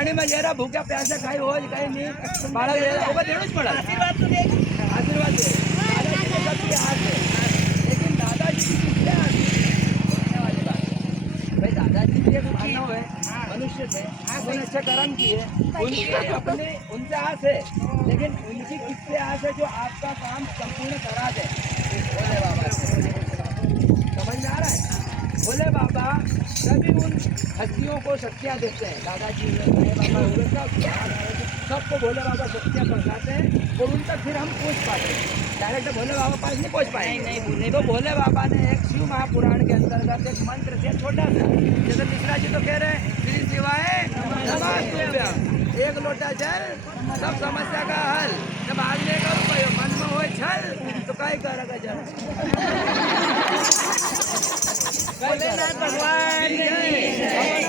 पानी में जरा भूख्या प्यासे खाई हो कहीं नहीं बालक देना ज पड़ा। आशीर्वाद दे सबके हाथ है, लेकिन दादाजी की किससे आती है वाली बात है भाई। दादाजी भी एक मानव है, मनुष्य थे, उन्होंने अच्छे कर्म किए, उनके अपने उनसे आस है, लेकिन उनकी किससे आस है जो आपका काम संपूर्ण करा दे। भोले बाबा समझ में आ रहा है? भोले बाबा सभी उन हस्तियों को शक्तियाँ देते हैं। दादाजी हुए, भोले बाबा हुए, सबको भोले बाबा शक्तियाँ पहुँचाते हैं और उन तक फिर हम पहुँच पाते हैं। डायरेक्ट भोले बाबा पास नहीं पहुँच पाएंगे। तो भोले बाबा ने एक शिव महापुराण के अंतर्गत एक मंत्र दिया छोटा सा, जैसे मिश्रा जी तो कह रहे हैं श्री शिवाय नमस्तुभ्यं, एक लोटा जल सब समस्या का हल। जब आगे करो मन में हो छल तो कई करेगा जल। भगवान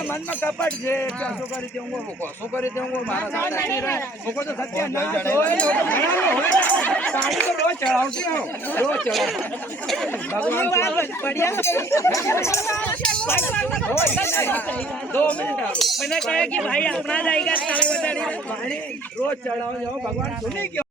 मन में कपट है, कैसो कर दूंगा वो कैसो कर दूंगा मारा मुझको तो सत्य ना पानी तो रोज चढ़ाती हूँ, रोज चढ़ा भगवान बढ़िया 2 मिनट मैंने कहा कि भाई अपना जाएगा पानी रोज चढ़ाओ जाओ भगवान सुने क्यों।